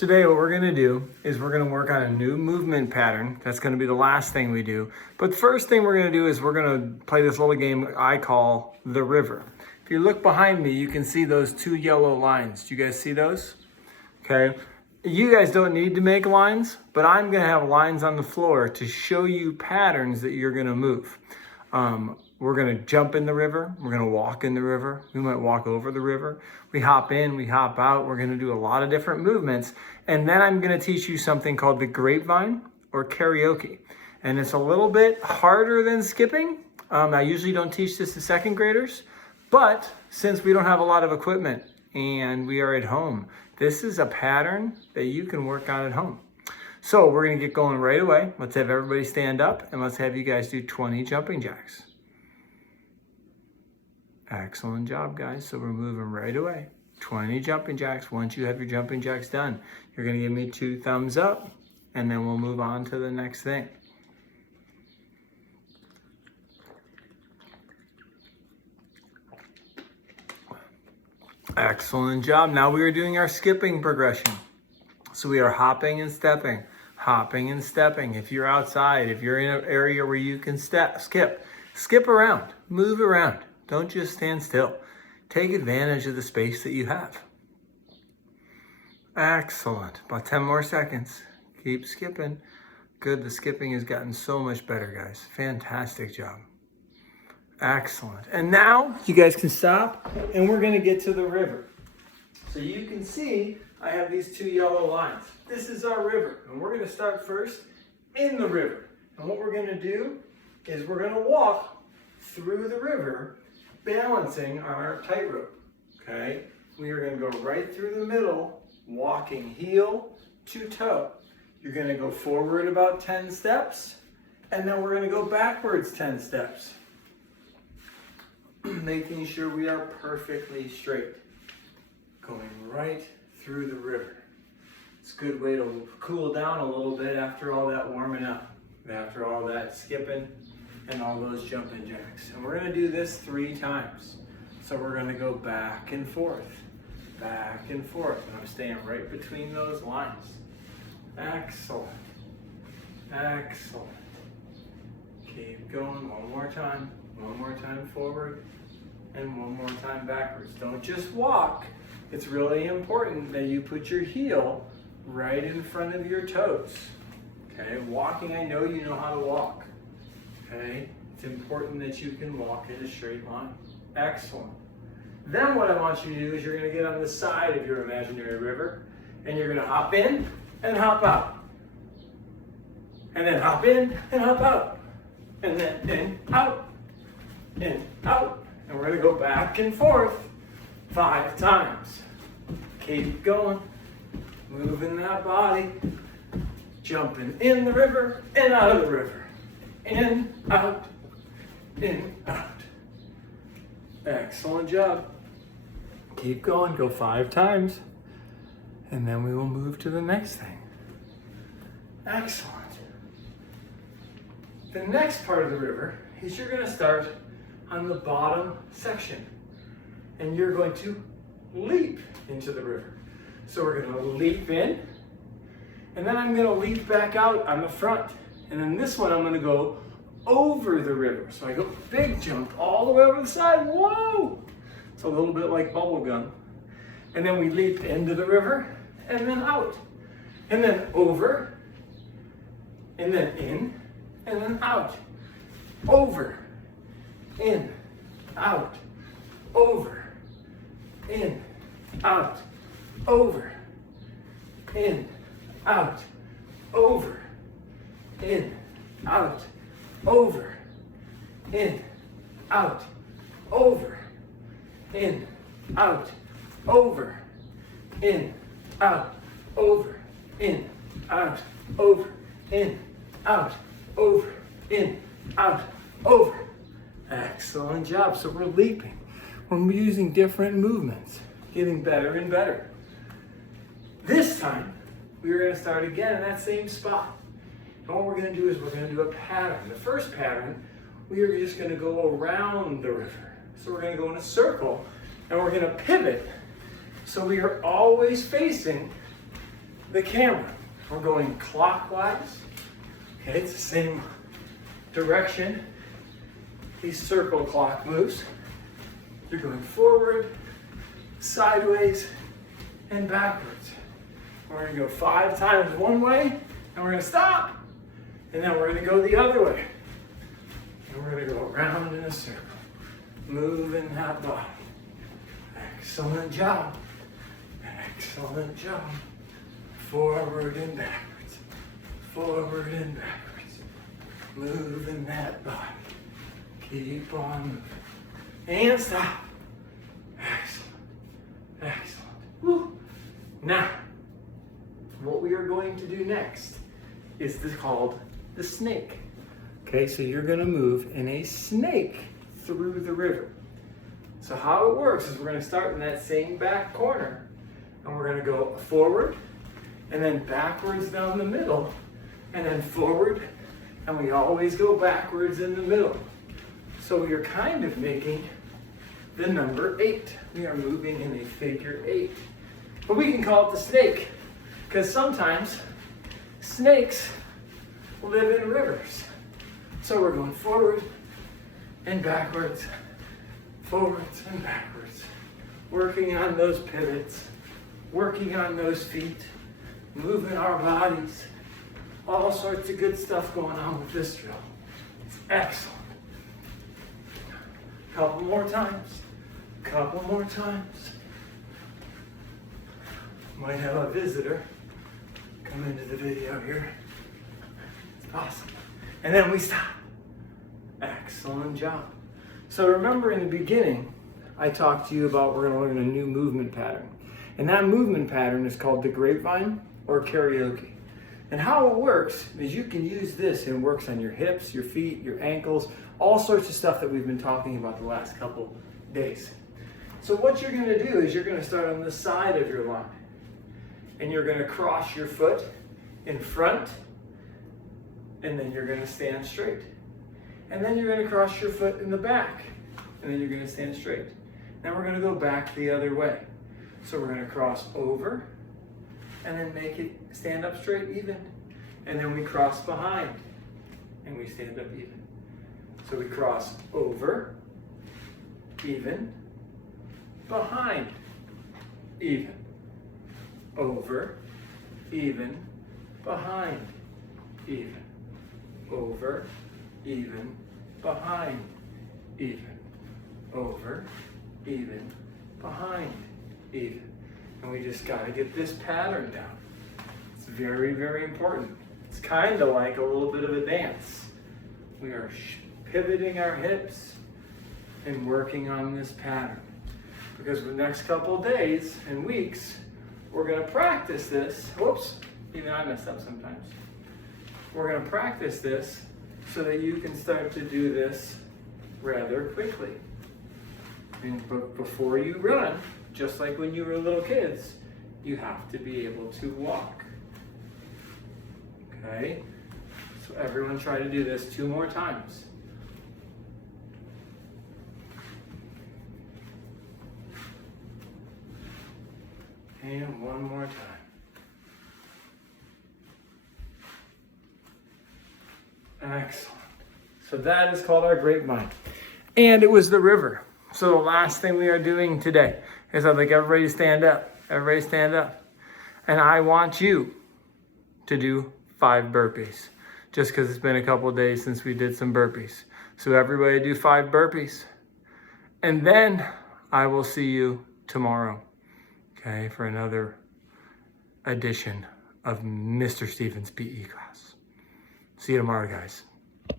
Today what we're gonna do is we're gonna work on a new movement pattern. That's gonna be the last thing we do. But the first thing we're gonna do is we're gonna play this little game I call the river. If you look behind me, you can see those two yellow lines. Do you guys see those? Okay. You guys don't need to make lines, but I'm gonna have lines on the floor to show you patterns that you're gonna move. We're gonna jump in the river. We're gonna walk in the river. We might walk over the river. We hop in, we hop out. We're gonna do a lot of different movements. And then I'm gonna teach you something called the grapevine or karaoke. And it's a little bit harder than skipping. I usually don't teach this to second graders, but since we don't have a lot of equipment and we are at home, this is a pattern that you can work on at home. So we're gonna get going right away. Let's have everybody stand up and let's have you guys do 20 jumping jacks. Excellent job, guys. So we're moving right away. 20 jumping jacks. Once you have your jumping jacks done, you're gonna give me 2 thumbs up and then we'll move on to the next thing. Excellent job. Now we are doing our skipping progression. So we are hopping and stepping, hopping and stepping. If you're outside, if you're in an area where you can skip around, move around. Don't just stand still. Take advantage of the space that you have. Excellent. About 10 more seconds. Keep skipping. Good. The skipping has gotten so much better, guys. Fantastic job. Excellent. And now you guys can stop and we're going to get to the river. So you can see I have these 2 yellow lines. This is our river. And we're going to start first in the river. And what we're going to do is we're going to walk through the river balancing on our tightrope, okay? We are gonna go right through the middle, walking heel to toe. You're gonna go forward about 10 steps, and then we're gonna go backwards 10 steps. Making sure we are perfectly straight. Going right through the river. It's a good way to cool down a little bit after all that warming up, after all that skipping, and all those jumping jacks. And we're gonna do this 3 times. So we're gonna go back and forth, and I'm staying right between those lines. Excellent, excellent. Keep going, one more time forward, and one more time backwards. Don't just walk. It's really important that you put your heel right in front of your toes. Okay, walking, I know you know how to walk. Okay, it's important that you can walk in a straight line. Excellent. Then what I want you to do is you're going to get on the side of your imaginary river and you're going to hop in and hop out. And then hop in and hop out. And then in, out, in, out. And we're going to go back and forth 5 times. Keep going. Moving that body. Jumping in the river and out of the river. In, out, in, out. Excellent job. Keep going, go 5 times. And then we will move to the next thing. Excellent. The next part of the river is you're gonna start on the bottom section. And you're going to leap into the river. So we're gonna leap in, and then I'm gonna leap back out on the front. And then this one, I'm gonna go over the river. So I go big jump all the way over the side. Whoa! It's a little bit like bubble gum. And then we leap into the river and then out. And then over, and then in, and then out. Over, in, out, over, in, out, over, in, out, over, in, out, over, in, out, over, in, out, over, in, out, over, in, out, over, in, out, over, in, out, over. Excellent job. So we're leaping. We're using different movements, getting better and better. This time, we're going to start again in that same spot. And what we're going to do is we're going to do a pattern. The first pattern, we are just going to go around the river. So we're going to go in a circle and we're going to pivot. So we are always facing the camera. We're going clockwise. Okay, it's the same direction. These circle clock moves. You're going forward, sideways, and backwards. We're gonna go 5 times one way, and we're gonna stop. And then we're gonna go the other way. And we're gonna go around in a circle. Moving that body. Excellent job. Excellent job. Forward and backwards. Forward and backwards. Moving that body. Keep on moving. And stop. Excellent. Excellent. Woo. Now, what we are going to do next is called the snake. Okay, so you're going to move in a snake through the river. So how it works is we're going to start in that same back corner, and we're going to go forward and then backwards down the middle, and then forward, and we always go backwards in the middle. So we are kind of making the number 8. We are moving in a figure 8. But we can call it the snake, because sometimes snakes live in rivers. So we're going forward and backwards, forwards and backwards, working on those pivots, working on those feet, moving our bodies, all sorts of good stuff going on with this drill. Excellent. Couple more times, couple more times. Might have a visitor come into the video here. It's awesome. And then we stop. Excellent job. So remember in the beginning, I talked to you about we're going to learn a new movement pattern. And that movement pattern is called the grapevine or karaoke. And how it works is you can use this and it works on your hips, your feet, your ankles, all sorts of stuff that we've been talking about the last couple days. So what you're going to do is you're going to start on the side of your line. And you're going to cross your foot in front, and then you're going to stand straight. And then you're going to cross your foot in the back, and then you're going to stand straight. Now we're going to go back the other way. So we're going to cross over, and then make it stand up straight, even. And then we cross behind, and we stand up even. So we cross over, even, behind, even. Over, even, behind, even. Over, even, behind, even. Over, even, behind, even. And we just got to get this pattern down. It's very, very important. It's kind of like a little bit of a dance. We are pivoting our hips and working on this pattern. Because for the next couple of days and weeks, we're going to practice this. Whoops, even I mess up sometimes. We're going to practice this so that you can start to do this rather quickly. And before you run, just like when you were little kids, you have to be able to walk. Okay? So everyone try to do this 2 more times. And 1 more time. Excellent. So that is called our grapevine. And it was the river. So the last thing we are doing today is I'd like everybody to stand up. Everybody stand up. And I want you to do 5 burpees. Just because it's been a couple of days since we did some burpees. So everybody do 5 burpees. And then I will see you tomorrow. Okay, for another edition of Mr. Stevens PE class. See you tomorrow, guys.